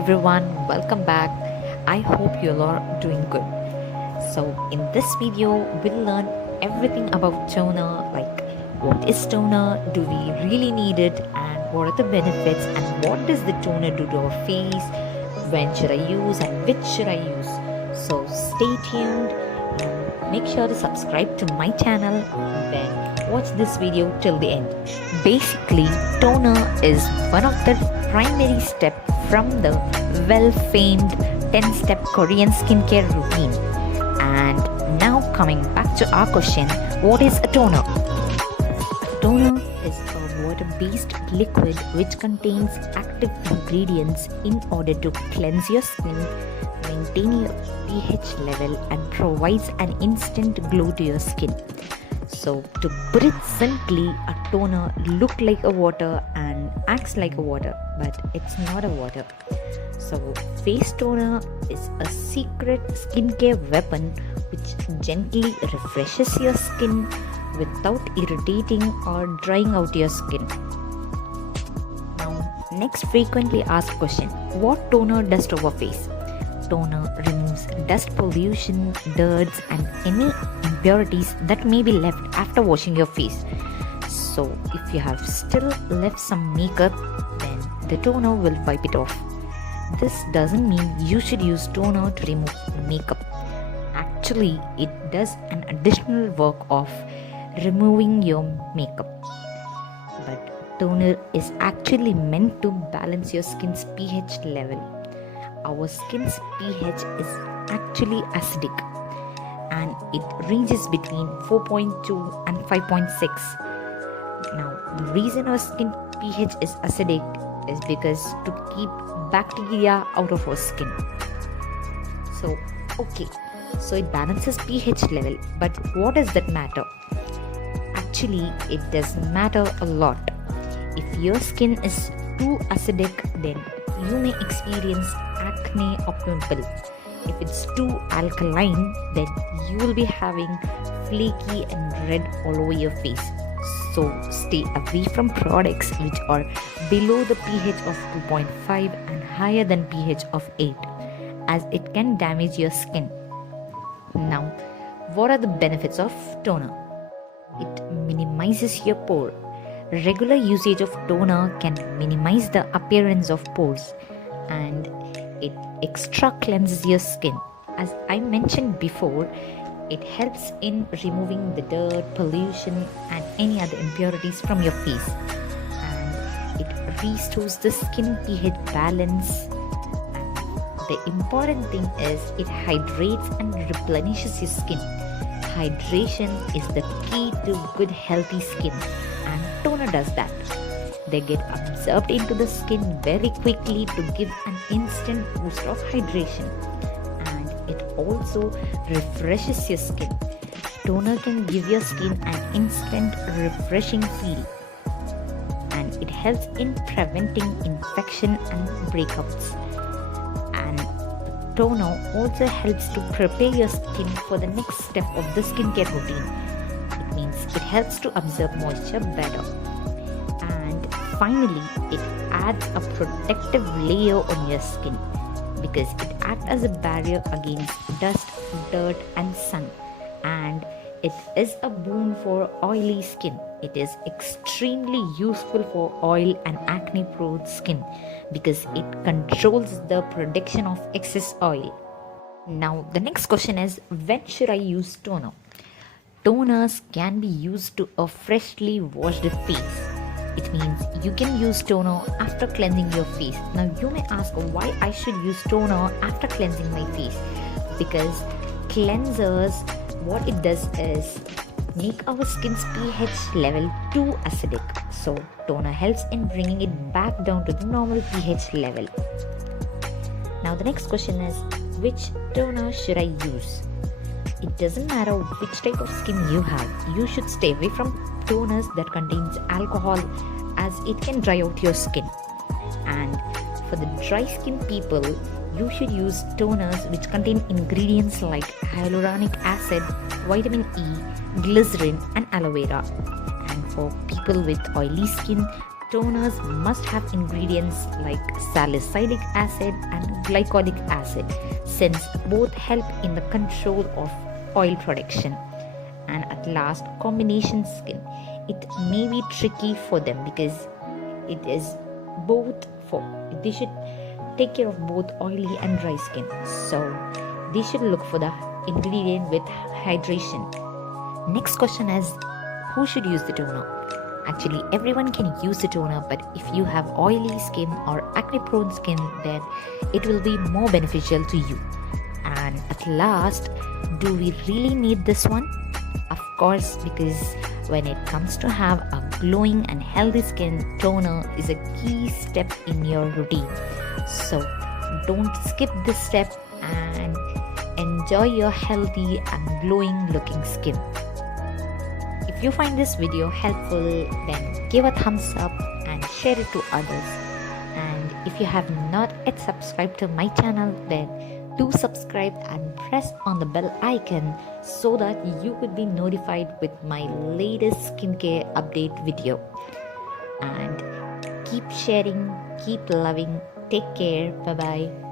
everyone, welcome back. I hope you all are doing good. So in this video we'll learn everything about toner, like what is toner, do we really need it, and what are the benefits, and what does the toner do to our face, when should I use and which should I use. So stay tuned and make sure to subscribe to my channel, then watch this video till the end. Basically, toner is one of the primary steps from the well-famed 10-step Korean skincare routine. And now coming back to our question, what is a toner? Toner is a water-based liquid which contains active ingredients in order to cleanse your skin, maintain your pH level, and provides an instant glow to your skin. So to put it simply, a toner looks like a water and acts like a water, but it's not a water. So face toner is a secret skincare weapon which gently refreshes your skin without irritating or drying out your skin. Now, next frequently asked question, what toner does to our face? Toner removes dust pollution, dirts, and any impurities that may be left after washing your face. So if you have still left some makeup, then the toner will wipe it off. This doesn't mean you should use toner to remove makeup. Actually, it does an additional work of removing your makeup. But toner is actually meant to balance your skin's pH level. Our skin's pH is actually acidic, and it ranges between 4.2 and 5.6. Now, the reason our skin pH is acidic is because to keep bacteria out of our skin. So it balances pH level, but what does that matter? Actually, it does matter a lot. If your skin is too acidic, then you may experience acne or pimple. If it's too alkaline, then you will be having flaky and red all over your face. So stay away from products which are below the pH of 2.5 and higher than pH of 8, as it can damage your skin. Now, what are the benefits of toner? It minimizes your pore. Regular usage of toner can minimize the appearance of pores, and it extra cleanses your skin. As I mentioned before, it helps in removing the dirt, pollution, and any other impurities from your face, and it restores the skin pH balance. And the important thing is it hydrates and replenishes your skin. Hydration is the key to good healthy skin, and toner does that. They get absorbed into the skin very quickly to give an instant boost of hydration, and it also refreshes your skin. Toner can give your skin an instant refreshing feel, and it helps in preventing infection and breakouts. And toner also helps to prepare your skin for the next step of the skincare routine. It means it helps to absorb moisture better. And finally, it adds a protective layer on your skin because it acts as a barrier against dust, dirt, and sun. And it is a boon for oily skin. It is extremely useful for oil and acne prone skin because it controls the production of excess oil. Now, the next question is, when should I use toner? Toners can be used to a freshly washed face. It means you can use toner after cleansing your face. Now you may ask why I should use toner after cleansing my face. Because cleansers, what it does is make our skin's pH level too acidic. So toner helps in bringing it back down to the normal pH level. Now the next question is, which toner should I use? It doesn't matter which type of skin you have. You should stay away from toners that contains alcohol, as it can dry out your skin. And for the dry skin people, you should use toners which contain ingredients like hyaluronic acid, vitamin E, glycerin, and aloe vera. And for people with oily skin, Toners must have ingredients like salicylic acid and glycolic acid, since both help in the control of oil production. And at last, combination skin. It may be tricky for them because it is both for they should take care of both oily and dry skin. So they should look for the ingredient with hydration. Next question is, who should use the toner? Actually, everyone can use the toner, but if you have oily skin or acne prone skin, then it will be more beneficial to you. And at last, do we really need this one? Of course, because when it comes to have a glowing and healthy skin, toner is a key step in your routine. So don't skip this step and enjoy your healthy and glowing looking skin. If you find this video helpful, then give a thumbs up and share it to others. And if you have not yet subscribed to my channel, then do subscribe and press on the bell icon so that you could be notified with my latest skincare update video. And keep sharing, keep loving, take care, bye bye.